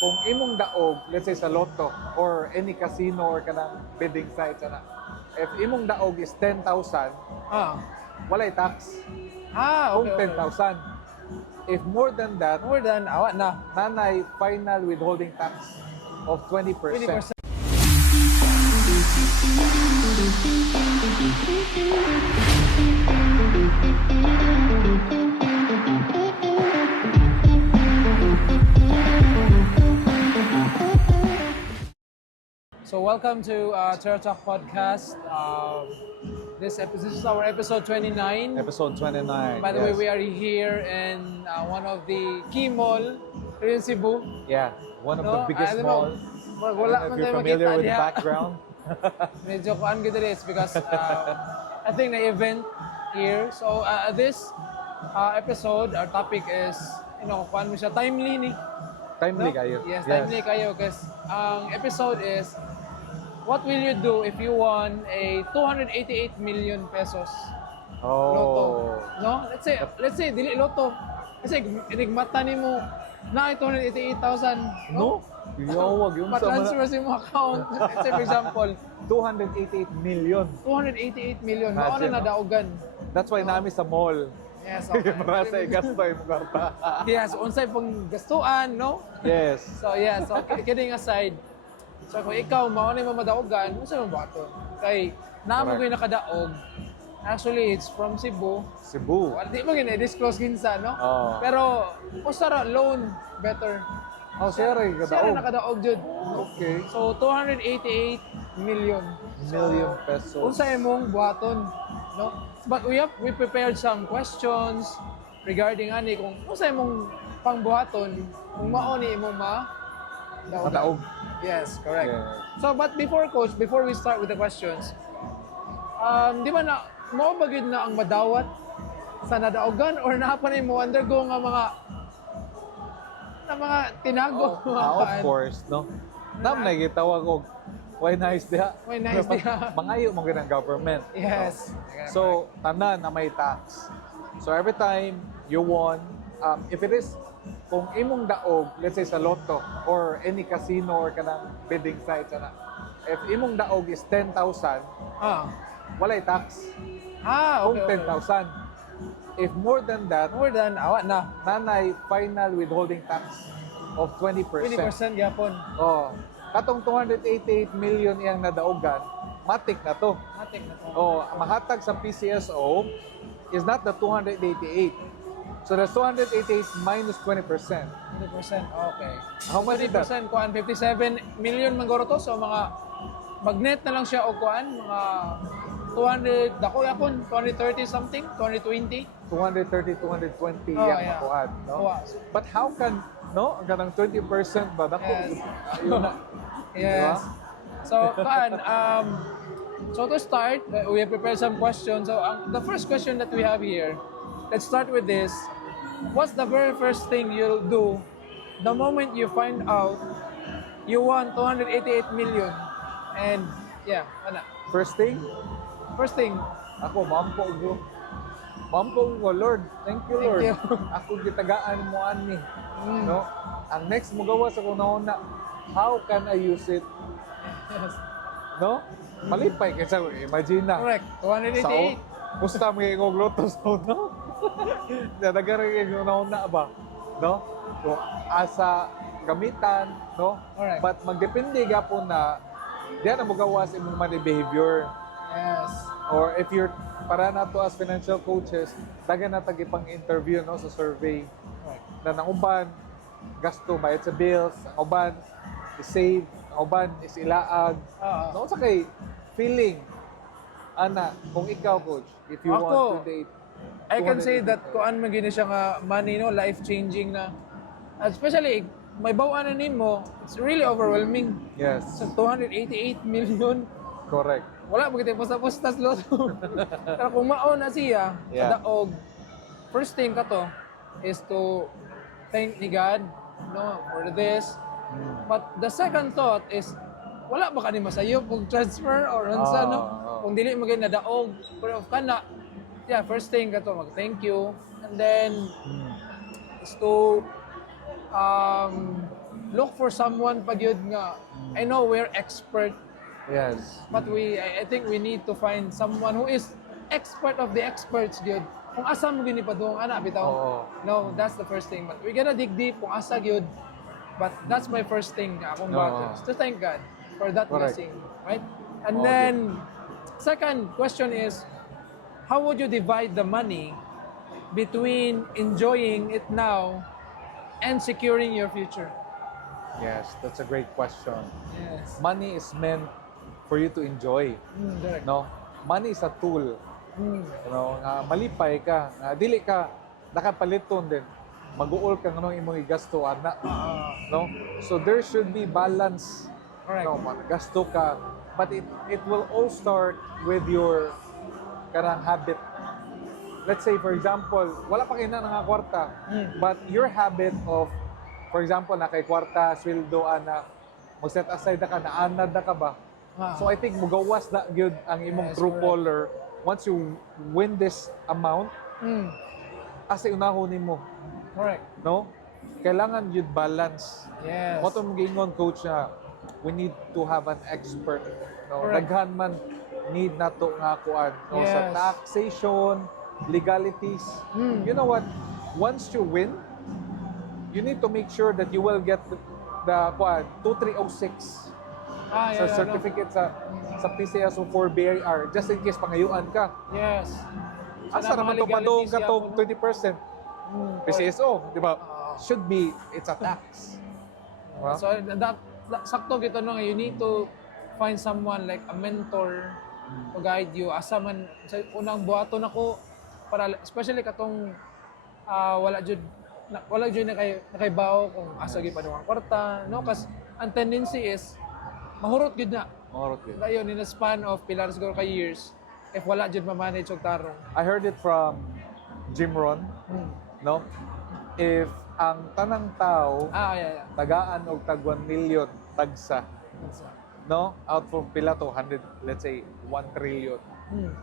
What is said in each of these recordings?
kung imong daog, let's say sa lotto or any casino or kanang bidding sites, if imong daog is 10,000, Ah. walay tax. Kung Okay. 10,000. If more than that, More than, awa na. nanay final withholding tax of 20%. 20%. So welcome to Terra Talk Podcast. This is our episode 29. Episode 29. By the way, yes. we are here in one of the key mall here in Cebu. Yeah, one of No? the biggest I don't know. malls. Wala I don't know man if you're tayo familiar makita with the diha. background. Medyo kuan gid diri is because I think the event here. So this episode, our topic is, kuan mo siya, timely ni. Timely No? kayo. Yes, timely kayo kasi ang episode is what will you do if you won a 288 million pesos lotto? Oh. No? Let's say dili lotto. Kasi inigmata nimo na 288,000, No? Wag yung Ma-transfer sa imong account. Let's say for example, 288 million. 288 million. Mao Imagine, na no? nadaogan. That's why nami sa mall. Yes, okay. Para sa gasto yung kwarta. Yes, unsay pang gastuan, no? Yes. So yeah, so kidding aside, so kung ikaw mao ni mamadaogan, unsa man bato? Kay namo Correct. gyud nakadaog. Actually, it's from Cebu. Cebu. Well, di mo gina-disclose kinsa, no? Oh. Pero usara loan better. Oh, sir, Siya kadaog. nakadaog jud. Okay. So 288 million. Million pesos. Unsa imong buhaton, no? But we prepared some questions regarding ani kung unsa imong pangbuhaton kung mao ni imong Madaog. Yes, correct. Yes. So but before we start with the questions, di ba na mao ba gyud na ang madawat sa nadaogan or naa pa ni mo undergo nga mga tinago Of course, no? Nam nagitawag og why nice diha. Why nice diha. Mangayo mo ng government. Yes. So, tanan na may tax. So, every time you won, if it is, kung imong daog, let's say sa lotto or any casino or kanang bidding sites, if imong daog is 10,000, walay tax. Kung Okay. 10,000. If more than that, More than, awa na. nanay final withholding tax of 20%. 20% gyapon. Oh, katong 288 million iyang nadaogan, matik na to. Matik na to. Oh, mahatag sa PCSO is not the 288. So that's 288 minus 20%. 20%. Okay. How much is that? 20% kuan 57 million man guro to, so mga magnet na lang siya o kuan mga 200 dako yapon 230 something, 220. 230, 220 Oh, yang yeah. makuha, no? Kuha. But how can, no? Ang ganang 20% ba? Dako, Yes. yun na. Yes. So kuan so to start, we have prepared some questions. So the first question that we have here, let's start with this. What's the very first thing you'll do the moment you find out you won 288 million? And yeah, ano? First thing, First thing, ako, mampo ko. Mampo ko, Lord. Thank you, Lord. you. Ako gitagaan mo ani. Mm. No? Ang next mo gawa sa kuna-una, how can I use it? yes, No? Malipay kasi imagine na. correct, 288. Musta mo yung loto sa una? Nagagaring yung una ba? No? So, asa gamitan, no? Correct. But magdepende gapon na diyan na mo gawas imong money behavior. Yes. Or if you're, para na to as financial coaches, dagan na tagi pang interview no sa survey Correct. na ang uban gasto bayad sa bills, ang uban is save, ang uban is ilaag. Oo. No sa kay feeling ana kung ikaw coach, if you Ako, want to date, I can say that kuan man gini siya nga money, no, life changing na. Especially may bawaan na nimo, it's really overwhelming. yes, Sa 288 million, correct. wala mo kita pusta-pustas loto. Pero kung mao na siya, Yeah. sa daog, first thing ka to is to thank ni God, no, for this. But the second thought is, wala ba ka ni masayo pag transfer or unsa, no? Kung dili mo gyud nadaog, pero of kana, yeah, first thing ka to mag-thank you, and then is to look for someone pag yun nga. I know we're expert, Yes. but I think we need to find someone who is expert of the experts, gyud. Kung asa mo gini pa doon, ana bitaw. Oo. No, that's the first thing. But we're gonna dig deep kung asa gyud. But that's my first thing na akong Oo. battles. To thank God for that Correct. blessing, right? And Oo, then second question is, how would you divide the money between enjoying it now and securing your future? Yes, that's a great question. Yes. Money is meant for you to enjoy. Correct. No? Money is a tool. Nga malipay ka, nga dili ka nakapaliton din. Mag-uol ka nga imong igasto ana. No? So there should be balance. Correct. No, gasto ka, but it will all start with your karang habit. Let's say for example, wala pa kayo na nga kwarta, but your habit of, for example, na kay kwarta, sweldo ana, mag-set aside na ka, naanad na ka ba? So I think mugawas na gyud ang imong Yes, true correct. color once you win this amount, asa unahon nimo, Correct. no? Kailangan yun balance. Yes. Mo tong gingon coach na we need to have an expert. No? Correct. Daghan man need na to nga kuan no? Sa Yes. taxation, legalities. You know what? Once you win, you need to make sure that you will get the kuan 2306 sa certificate sa PCSO for BIR just in case pangayuan ka. Yes. Asa naman to padong katong 20%? PCSO, di ba? Should be, it's a tax. Diba? So sakto kita no, you need to find someone like a mentor to guide you asa man sa unang buhaton ako para especially katong wala jud na kay bao kung asa gyud pa ang kwarta no, kas ang tendency is mahurot gid na Morot yun. dayon in a span of pila na siguro ka years if wala jud ma-manage og tarong. I heard it from Jim Ron, no? If ang tanang tao Yeah. tagaan og tag 1 million tagsa, no? Out from pila to 100, let's say 1 trillion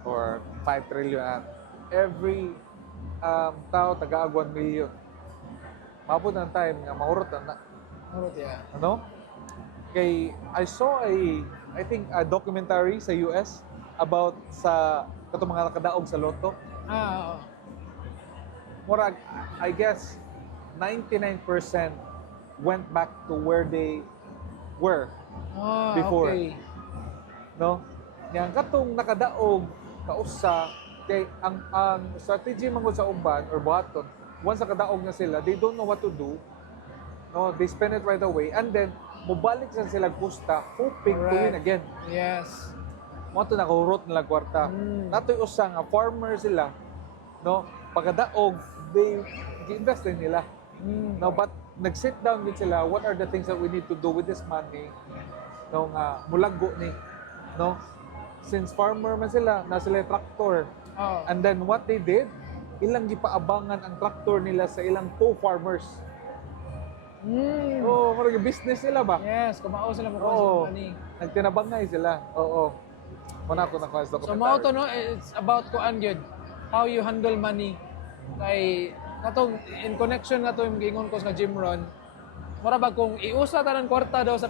or 5 trillion. Every tao tagaag 1 million. Mabot ng time nga mahurot na. Mahurot yeah. Ano? Kay I saw I think a documentary sa US about sa katong mga nakadaog sa loto. Oo. Murag, I guess 99% went back to where they were, Before. Okay. no? Yang katong nakadaog kausa kay ang strategy mangod sa uban or buhaton, once nakadaog na sila, they don't know what to do. No, they spend it right away and then mubalik sa sila kusta hoping to win Correct. again. Yes. Mo to nakahurot nila kwarta. Natoy usa nga farmer sila, no? Pagkadaog, they gi-invest din nila. No, but nag-sit down with sila, what are the things that we need to do with this money? No, nga mulaggo ni, no? Since farmer man sila, na sila tractor. Oh. And then what they did, ilang gipaabangan ang tractor nila sa ilang co-farmers. Oh, marag business sila ba? Yes, kumao sila mo Oo. money. Nagtinabangay sila. Oo. Muna ko na ko sa So documentary. mao to no, it's about kuan gyud how you handle money. Kay katong in connection na to yung gingon ko sa Jim Ron. Mura ba kung iusa tanan kwarta daw sa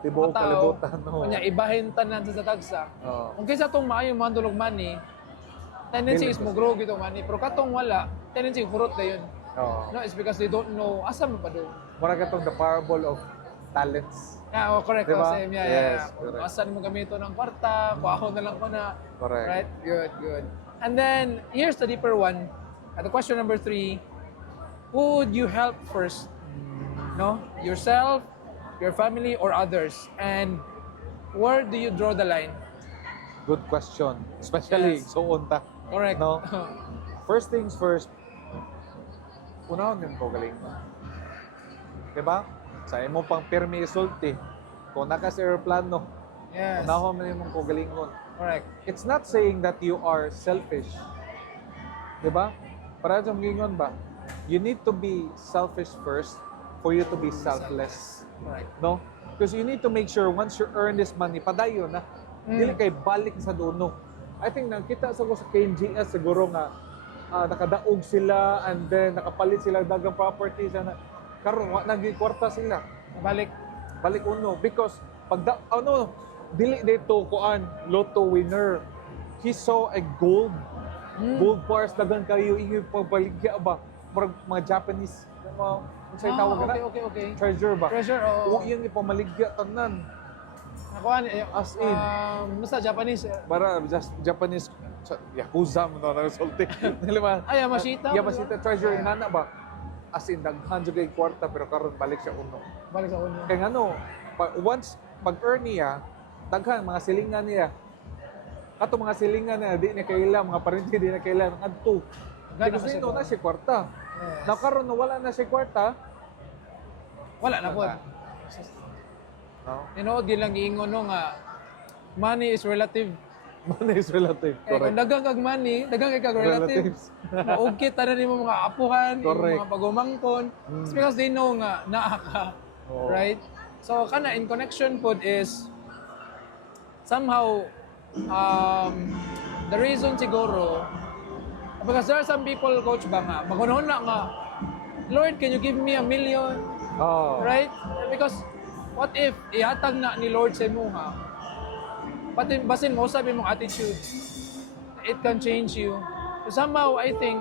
Tibuok mga tao, kalibutan, no? kanya ibahin tanan sa tagsa. Oo. Kung kaysa tong maayo mandulog money, tendency is mo grow gito money, pero katong wala, tendency hurot na yun. Oo. No, it's because they don't know asa mo pa doon. Mura ka tong the parable of talents. Yeah, correct. Diba? Same, yeah, Yes, yeah. correct. Asan mo gamito ng kwarta, kuha na lang ko na. Correct. Right? Good, good. And then, here's the deeper one. The question number 3, who would you help first? No? Yourself, your family, or others? And where do you draw the line? Good question. Especially Yes. so unta. Correct. No? First things first, unahon din ko galing. Diba? Sa imong pang pirmi isulti, kung naka sa aeroplano, Yes. unahon man imong kogalingon. Correct. It's not saying that you are selfish. Diba? Para sa gingon ba? You need to be selfish first for you to be selfless. Correct. No? Because you need to make sure once you earn this money, padayon na. Dili kay balik sa dono. I think nakita sa ko sa KNGS siguro nga nakadaog sila and then nakapalit sila dagang properties na karon wa naging kwarta sila. Balik. Balik uno because dili dito kuan lotto winner. He saw a gold bars dagan kayo inyo pabaligya ba mga Japanese mga unsay tawag na Okay. treasure ba Treasure, oo. o iyang ipamaligya tanan Nakuha, as in basta Japanese. para just Japanese yakuza mo na resulti dili ba Ay, Yamashita. Yamashita treasure inana ba as in daghan jud kay kwarta pero karon balik siya uno Balik sa uno. kay ngano once pag earn niya daghan mga silingan niya kato mga silingan na di na kaila mga parente di na kaila adto Gana kasi kasi nito na si kwarta Yes. na karon na wala na si kwarta Wala na po. no Tinuod din lang giingon no nga money is relative. money is relative Kaya kung dagang kag money, dagang kag relative. relatives Maugkit na nimo mga apuhan, yung Correct. mga pagumangkon. It's because they know nga naa ka. Oo. Right? So kana in connection pod is somehow the reason siguro because there are some people coach ba nga magunahon na nga Lord, can you give me $1 million? oh Right? Because what if ihatag na ni Lord sa imo ha? Pati basin mo sabi mong attitude, it can change you. So somehow I think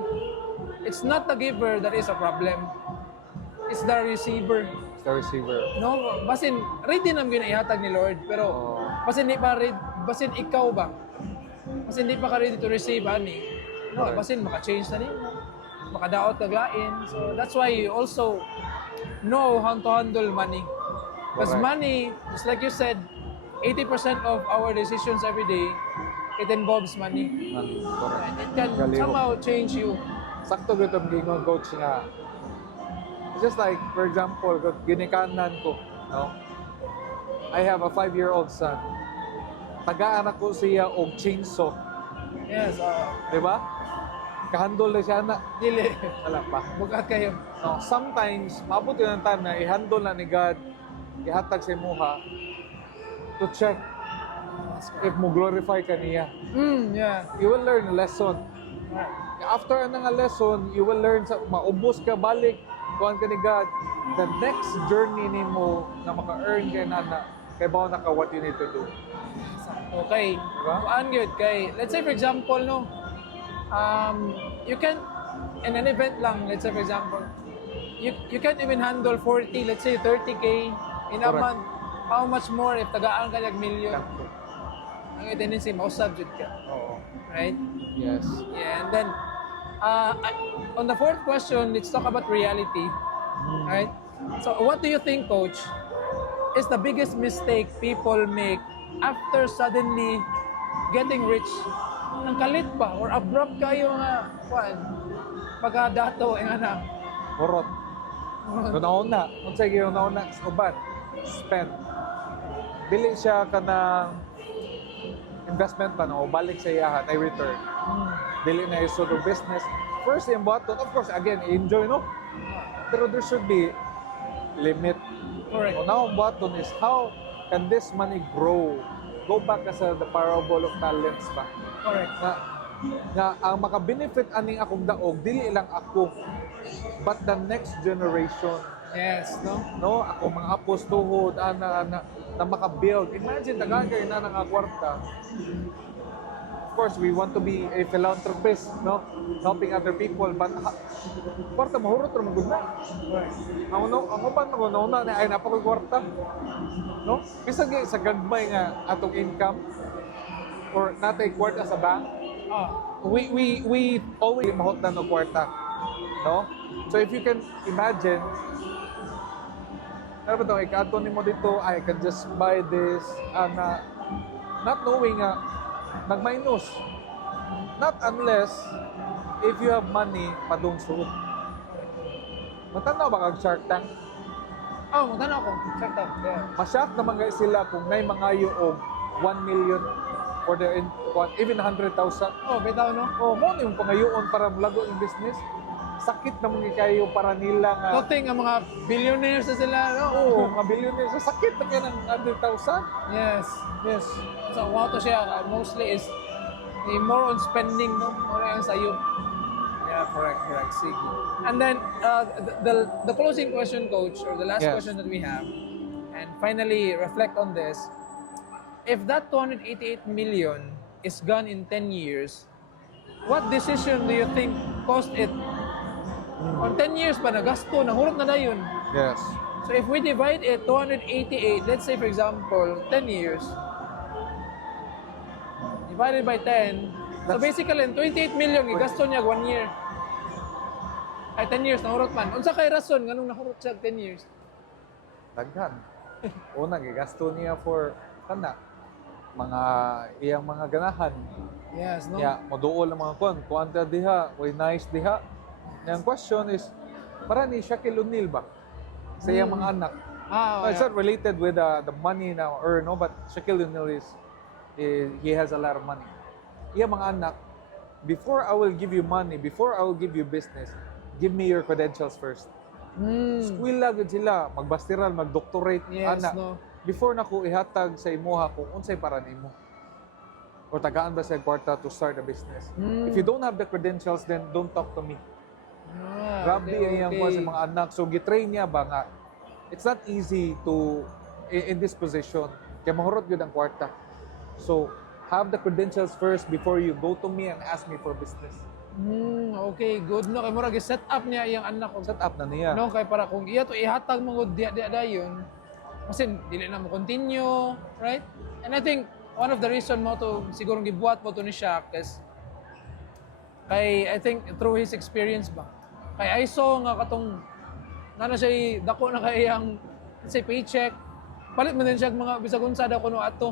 it's not the giver that is a problem. It's the receiver. the receiver No, basin ready nam gyud ihatag ni Lord, pero oh basin di pa ready, basin ikaw ba? Basin di pa ka ready to receive ani. No, Correct. basin maka-change na nimo. Makadaot kag lain. So that's why you also know how to handle money. Because Correct. money, just like you said, 80% of our decisions every day, it involves money. correct And it can Galihok. somehow change you. sakto gyud ang gingon coach nga just like for example kung ginikanan ko no I have a 5-year-old son tagaan ako siya og chainsaw Yes, di ba kahandol na siya na dili. wala pa Bukat kayo. no sometimes maabot yun ang time na i-handle na ni God ihatag sa imuha to check if mo glorify ka niya Yeah. you will learn a lesson after nga lesson, you will learn sa maubos ka balik kuan ka ni God. The next journey nimo na maka-earn kay nana kay bawo na ka what you need to do. Okay. Diba? Kuan gyud kay let's say for example no you can in an event lang let's say for example you can't even handle 40 let's say 30K in a Correct. month. How much more if tagaan ka ng million? Sakto. Ang tendency mausab jud ka, Oo. right? Yes. Yeah, and then on the fourth question, let's talk about reality. Right? So what do you think, coach, is the biggest mistake people make after suddenly getting rich? Ang kalit pa or abrupt kayo nga kuan pagkadato ang anak. Murot. Una-una, unsay gyud una-una uban spend. Dili siya kanang investment pa no balik sa iyahan ay return. Dili na isod og business. First yung button, of course, again, enjoy, no? Pero there should be limit. Correct. Now, ang button is how can this money grow? Go back sa the parable of talents ba? Correct. Na ang maka-benefit aning akong daog, dili lang ako, but the next generation. Yes, no? No? Ako mga apos tuhod, na maka-build. Imagine, tagaan kayo na nga kwarta. Of course, we want to be a philanthropist, no? Helping other people, but kwarta mahurot ra magud na. Ang uban maguna na ay napako kwarta. No? Bisag sa gagmay nga atong income or natay kwarta sa bank, we always mahot na ng kwarta. No? So if you can imagine, ano ba ito, ikato ni mo dito, I can just buy this, not knowing nga, nag-minus. Not unless, if you have money, padung suot. Matanaw ba kag Shark Tank? Oh, magkano ako? Check that. Yeah. Masyak naman guys sila kung may mga og 1 million for their, even 100,000. Oh, bitaw, no? Oh, mo yung pangayoon para mulago yung business. Sakit naman kayo para nila nga. Toting ang mga billionaires na sila, no? Oo, mga billionaires. So, sakit na kaya ng 100,000. Yes. Yes. So, wow to siya, mostly is more on spending, no? More on sayo. Yeah, correct. Sige. And then, the closing question, coach, or the last Yes. question that we have, finally reflect on this, if that 288 million is gone in 10 years, what decision do you think cost it? On 10 years pa nagasto, nahurot na dayon. Yes. So if we divide it 288, let's say for example, 10 years, divided by 10, so basically 28 million gigasto niya 1 year. Ay 10 years nahurot man. Unsa kay rason nganong nahurot siya 10 years? Daghan. Una, gigasto niya for kana mga iyang mga ganahan. Yes, no? Ya, moduol ang mga kuanta diha, way nice diha. Yang question is, para ni Shaquille O'Neal ba? Sa iyang mga anak. Ah, It's not related with the money now or no, but Shaquille O'Neal is he has a lot of money. Iyang mga anak, before I will give you money, before I will give you business, give me your credentials first. School lang yun sila, magbastiral, magdoctorate, Yes, anak. no? Before na ko ihatag sa imuha kung unsay para nimo. O tagaan ba sa kwarta to start a business. If you don't have the credentials, then don't talk to me. Ah, Grabe ang kuha sa mga anak. So, gitrain niya ba nga, it's not easy to, in this position, kaya mahurot yun ang kwarta. So, have the credentials first before you go to me and ask me for business. Okay, good no. Kay murag set up niya iyang anak ko. Set up na niya. No, kay para kung iya to ihatag mo dia dayon, kasi dili na mo continue, right? And I think one of the reason mo to siguro gibuhat mo to ni Shaq is kay I think through his experience ba. Kay I saw nga katong nana siya dako na kay iyang say paycheck. Palit man din siya mga bisag unsa daw kuno ato.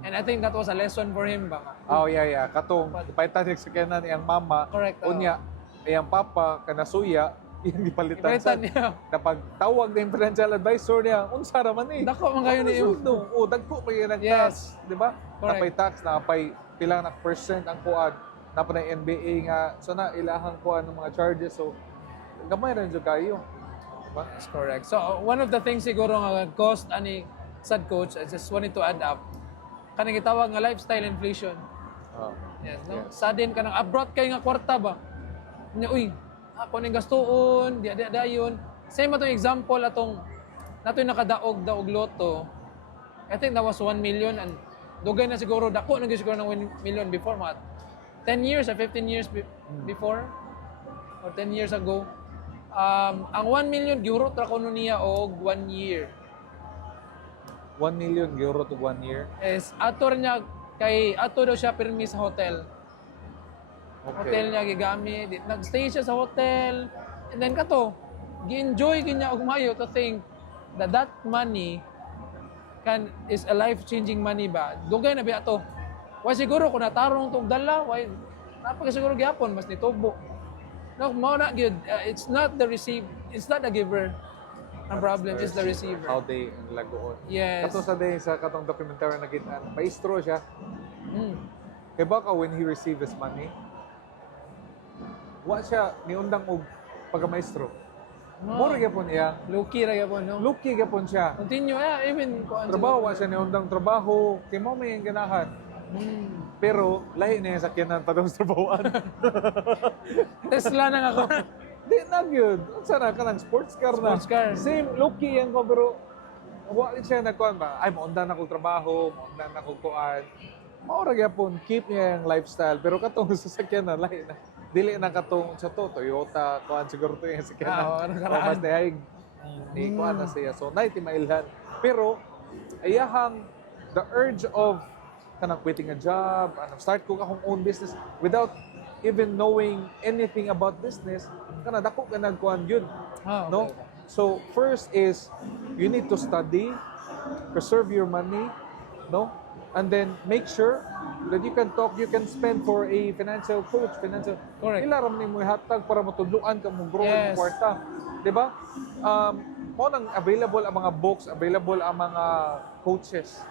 And I think that was a lesson for him ba. Oh, yeah. Katong, ipalitan niya sa kanan iyang mama. Correct, Unya, iyang papa, kanasuya, iyang ipalitan Ipalitan niya. Kapag tawag na yung financial advisor niya, unsa raman eh. Dako man kayo ni yung O, dagko pa yun ang Yes. tax. Di ba? Correct. Napay tax, napay pilang na percent ang kuad. Napay na NBA nga. So na, ilahang kuad ng mga charges. So, gamay rin dyan kayo. Diba? That's correct. So one of the things siguro nga cost ani sad coach, I just wanted to add up. Kanang gitawag nga lifestyle inflation. Oh. Yes, no? Yes. Sudden kanang abroad kay nga kwarta ba? Nya uy, ako ning gastuon, di dayon. Same atong example atong natoy nakadaog loto. I think that was 1 million and dugay na siguro dako na siguro ng 1 million before mga 10 years or 15 years before or 10 years ago. Ang 1 million giurot ra kuno niya og 1 year. 1 million euro to 1 year. Is ato rin niya kay ato daw siya pirmi sa hotel. Hotel niya gigamit, nagstay siya sa hotel. And then kato, gi-enjoy ginya og mayo to think that that money is a life-changing money ba. Dugay na ba ato. Why siguro kung natarong tong dala, why napaka siguro gyapon mas nitubo. No, mao na gyud. It's not the giver. Ang problem is the receiver. How they lagoon. Yes. Kato sa day sa katong documentary na kita, maestro siya. Mm. Kaya baka when he received his money, wa siya niundang og pagka-maestro. Mura gyapon iya. Low-key ra gyapon, no? Lucky gyapon siya. Continue, even kung ano. Trabaho, wa siya niundang trabaho. Kaya mo may ganahan. Pero, lahi na yung sakyanan pa sa trabahoan. Tesla na nga ako. Di na yun. Sana ka ng sports car na. Sports car. Same, lucky yan ko, pero wala siya nagkuhan ba? Ay, maundan ako trabaho, maundan ako kuhan. Maura gyapon, keep niya yung lifestyle. Pero katong sasakyan na, lahi na. Dili na katong sa to, Toyota, kuhan siguro to yung sasakyan na. Oo, nakaraan. O mas dahig, ni kuhan na siya. So, naiti mailhan. Pero, ayahang the urge of kanang quitting a job, start ko akong own business without even knowing anything about business, kana dako ka nagkuhan yun. Ah, okay. No? So, first is, you need to study, preserve your money, no? And then, make sure that you can spend for a financial coach, Correct. Ilaram ni mo ihatag para matudluan ka mo grow Yes. ng kwarta. Diba? Mo nang available ang mga books, available ang mga coaches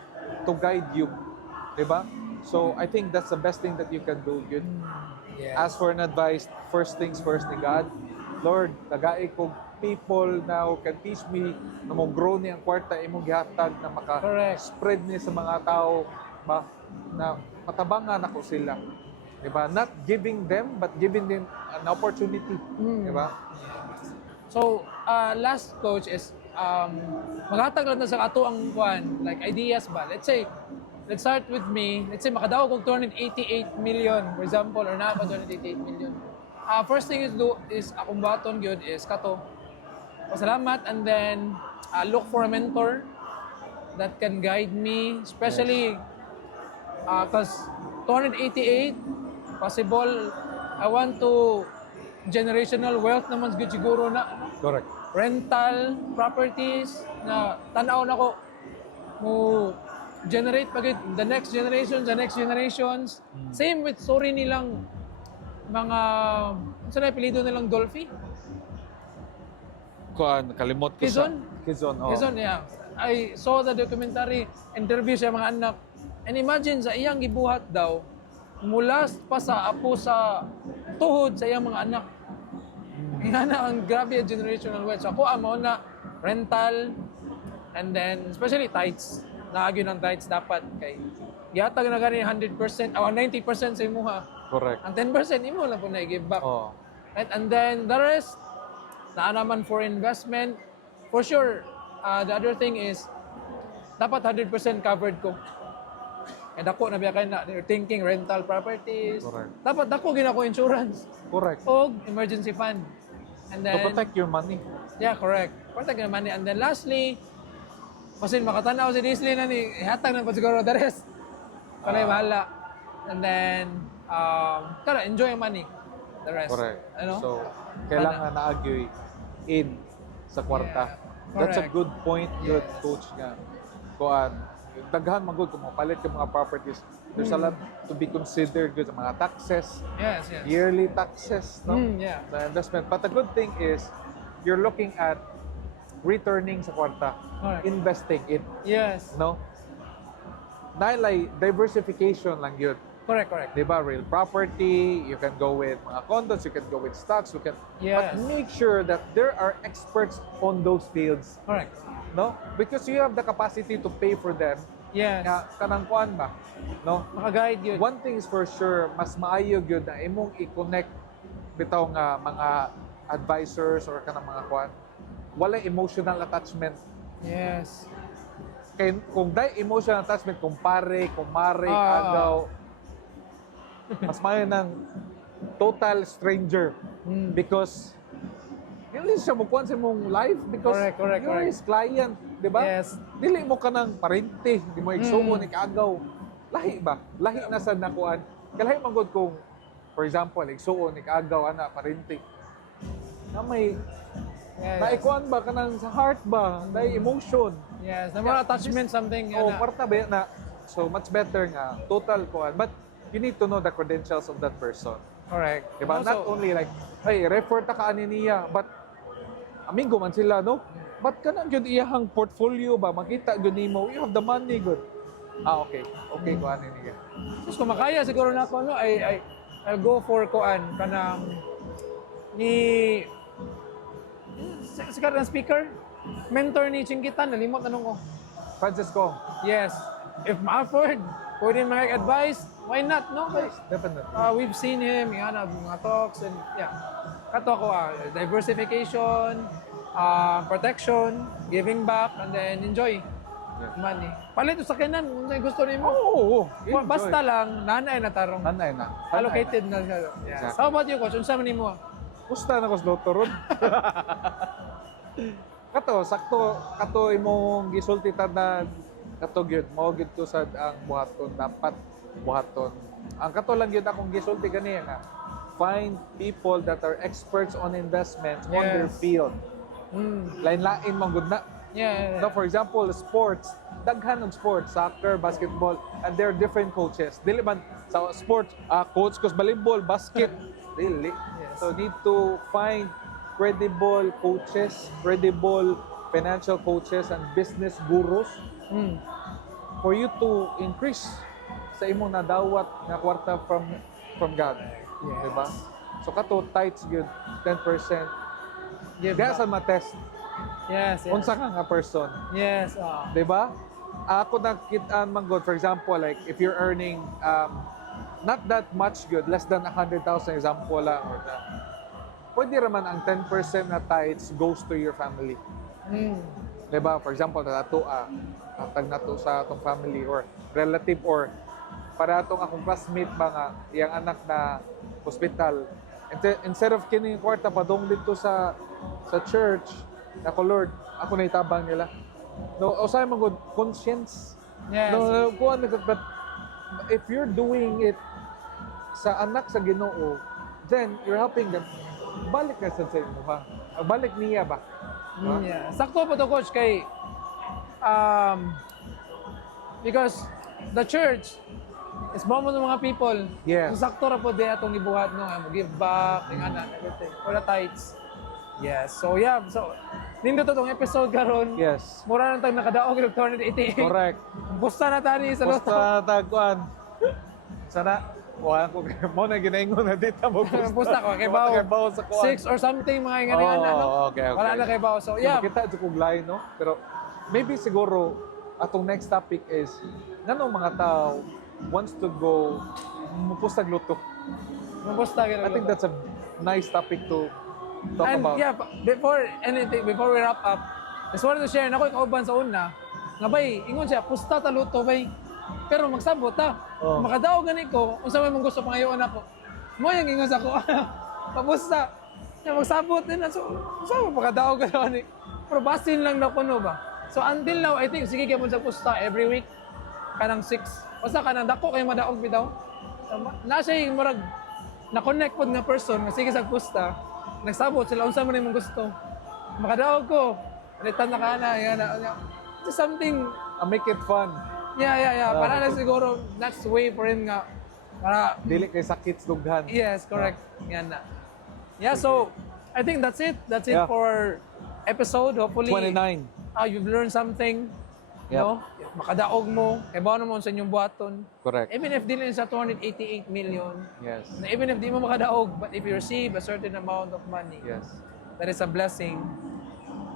to guide you. Diba? So, I think that's the best thing that you can do. Yun. Yes. Ask for an advice, first things first ni God. Lord, nagaay ko people na who can teach me na mo grow ni ang kwarta imong gihatag na maka-spread ni sa mga tao ba na matabangan ako sila. Diba? Not giving them, but giving them an opportunity. Diba? So, last coach is, maghatag lang na sa ato ang kuan, like ideas ba. Let's start with me. Let's say makadaog kog 288 million, for example, or na ako 288 million. First thing is akong baton gyud is kato. Pasalamat, and then look for a mentor that can guide me, especially because 288 possible. I want to generational wealth naman good siguro na Correct. rental properties na tanaw na ko mo generate pagit the next generations. Same with sorry nilang mga sa apelyido nilang Dolphy. Kuan, kalimot ko Quezon? Quezon, oh. Quezon, yeah. I saw the documentary interview sa mga anak. And imagine sa iyang gibuhat daw mula pa sa apo sa tuhod sa iyang mga anak. Yan na ang grabe ang generational wealth. So ako amo na rental and then especially tithes. Naagyo ng tithes dapat kay yatag na gani 100% o 90% sa imuha. Correct. Ang 10% imo lang po na i-give back. Oh. Right? And then the rest na naman for investment. For sure, the other thing is dapat 100% covered ko. And ako na biya kayo na you're thinking rental properties. Correct. Dapat ako ginako insurance Correct. o emergency fund. And To then protect your money. yeah, correct. Protect your money. And then lastly, kasi makatanaw si Disney na ni ihatag ng siguro the rest. Kalay bahala. And then kaya enjoy your money. The rest. Correct. Ano? So, kailangan naagyoy in sa kwarta. Yeah, That's a correct. good point, good Yes. coach nga. Kuan, daghan magud kung mapalit ka mga properties. There's a lot to be considered good sa mga taxes, Yes, yes. yearly taxes, no? Yeah. Sa investment. But the good thing is, you're looking at returning sa kwarta, Correct. investing it, Yes. no? Nailay, diversification lang yun. Correct, correct. Diba? Real property, you can go with mga condos, you can go with stocks, you can... Yes. But make sure that there are experts on those fields, Correct. no? Because you have the capacity to pay for them. Yes. Nga, kanang kuan ba? No? Maka-guide yun. One thing is for sure, mas maayo yun na imong i-connect bitaw nga mga advisors or kanang mga kuan. Wala emotional attachment. Yes. Kay, kung dahil emotional attachment, kumpare, kumare, Ah. agaw, mas maayo ng total stranger. Mm. Because hindi siya mukuan sa mong life because Correct, you're his client, di ba? Yes. Dili mo ka ng parente, di mo igsuon, ikagaw. Lahi ba? Lahi na sa nakuan. Kalahi magod kung, for example, igsuon, ikagaw, ana, parente. Na may, Yes. naikuan ba ka ng sa heart ba? Dahil emotion. Yes. Na mga attachment something. Oh, Yana. parta ba na? So, much better nga, total kuan. But, you need to know the credentials of that person. Correct. Diba? Also, Not only like, ay, refer ta ka ani niya, but amigo man sila, no? But kanang yun iyahang portfolio ba? Makita yun nimo, you have the money, good. Okay. Okay, ko ani niya. Tapos kung makaya siguro na ako, no, I'll go for kuan kanang ni sikat ng speaker, mentor ni Chingitan, nalimot anong ko. Francisco. Yes. If ma-afford, pwede mag-advise, why not, no? Definitely. We've seen him, yan, mga talks, and yeah. Kato ko, diversification, protection, giving back, and then enjoy money. Palit sa kanan, kung saan gusto niyo mo. Oo. Basta lang, nanay na tarong. Nanay na. Allocated na siya. Yes. Exactly. How about you, Coach? Unsa man nimo? Pusta na ko sa loto ron. Kato imong gisulti tanan kato gyud mao gyud to sad ang buhaton dapat buhaton. Ang kato lang gyud akong gisulti kaniya nga find people that are experts on investments on their Yes. field. Mm. Lain-lain man gud na. Yeah. No, for example, sports, daghan og sports, soccer, basketball, and there are different coaches. Dili man sa sports, coach ko sa volleyball, basket, dili. Yes. So need to find credible coaches, credible financial coaches and business gurus Mm. for you to increase sa imong nadawat nga kwarta from God. Yes. Diba? So kato tithes good 10%. Give Kaya back. sa matest, Yes, yes. unsa ka nga person? Yes. Diba? Ako nakitaan man good, for example, like if you're earning not that much good, less than 100,000 example lang, or pwede raman ang 10% na tithes goes to your family. Mm. Diba? For example, nato tag nato sa atong family or relative or para atong akong classmate ba nga iyang anak na hospital. Instead of kining kwarta padong dito sa church, ako Lord, ako na itabang nila. No, usay man good conscience. Yes. No, but if you're doing it sa anak sa Ginoo, then you're helping them. Balik na sa imo ha. Balik niya ba? Yeah. Sakto po to, Coach, kay because the church is mo ng mga people. Yes. So, sakto ra po din atong ibuhat no, give back, ng ana, everything, for the tithes. Yes. So yeah, so nindo to tong episode karon. Yes. Mura na tayong nakadaog ng 288. Correct. Busta na tani sa loto. Basta tagkuan. Sana wala ko mo na ginaingon na dito mo. Busta ko kay bawo. Kay bawo sa kuan. 6 or something mga nga ano. Okay. Wala na kay bawo. So yeah. Kita sa kuglay no. Pero maybe siguro atong next topic is nganong mga tao wants to go mupustag luto. Busta I think that's a nice topic to talk And about. yeah, before anything, before we wrap up, just wanted to share na ako kauban sa una. Nga bay, ingon siya, pusta ta luto bay. Pero magsabot ta. Oh. Makadaog gani ko, unsa may mong gusto pangayoon ako. Mo yung ingon sa ko. Papusta. Ya magsabot din na so. Unsa mo makadaog gani. Pero basin lang na kuno ba. So until now, I think sige gyud sa pusta every week kanang 6. Basta kanang dako kay madaog bitaw. Na siya yung murag na-connect pod nga person nga sige sa pusta. Nagsabot sila unsa man imong gusto. Makadaog ko. Alitan na kana yan. Just something Make it fun. yeah. Para na siguro that's way for him nga para Dili kay sakit dughan. yes, correct. Yan na. Yeah, so I think that's it. That's it Yeah. for episode. Hopefully 29. You've learned something. Yep. No? Makadaog mo. Kaya ba mo sa inyong buhaton. Correct. Even if dili sa 288 million, Yes. na even if di mo makadaog, but if you receive a certain amount of money, Yes. that is a blessing.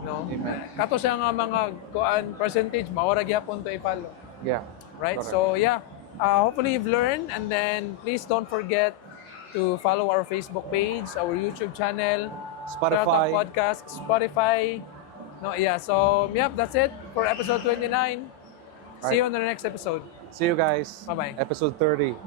No? Amen. Kato siya nga mga kuan percentage, mawara gyapon to i-follow. Yeah. Right? Correct. So yeah, hopefully you've learned, and then please don't forget to follow our Facebook page, our YouTube channel, Spotify. Toronto Podcast, Spotify. No, yeah. So yep, that's it for episode 29. See you on the next episode. See you guys. Bye-bye. Episode 30.